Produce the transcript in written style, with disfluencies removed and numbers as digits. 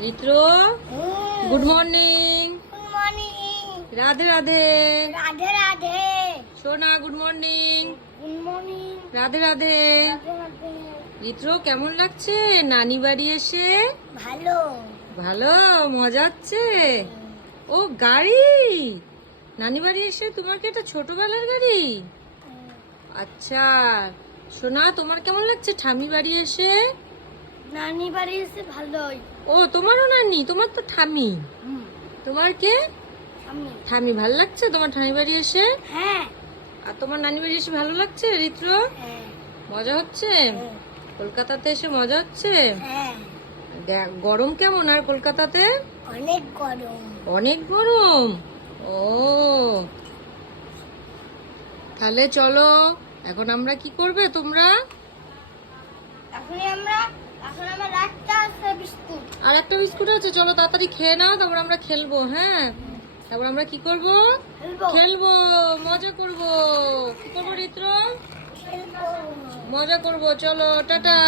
ঋত্র, good morning. Good morning. Radhe Radhe. Radhe Radhe. সোনা, good morning. Good morning. Radhe Radhe. Radhe Radhe. ঋত্র, কেমন লাগছে নানি বাড়ি এসে? ভালো। ভালো, মজা হচ্ছে। ও গাড়ি, নানি বাড়ি এসে তোমার কি এটা ছোটবেলার গাড়ি? আচ্ছা সোনা, তোমার কেমন লাগছে ঠামি বাড়ি এসে? নানি বাড়ি এসে ভালোই। ও তোমারও নানি, তোমার তো ঠামি। তোমার কে? আমি। ঠামি ভালো লাগছে তোমার ঠামি বাড়ি এসে? হ্যাঁ। আর তোমার নানি বাড়ি এসে ভালো লাগছে ঋত্র? হ্যাঁ। মজা হচ্ছে? কলকাতাতে এসে মজা হচ্ছে? হ্যাঁ। গরম কেমন আর কলকাতাতে? অনেক গরম। অনেক গরম। ও তাহলে চলো, এখন আমরা কি করবে তোমরা? এখন আমার একটা আছে বিস্কুট। আর একটা বিস্কুট আছে, চলো তাড়াতাড়ি খেয়ে নাও, তারপর আমরা খেলবো। হ্যাঁ, তারপর আমরা কি করব? খেলবো, মজা করব। কি করবো ঋত্র? খেলবো। মজা করব, চলো টাটা।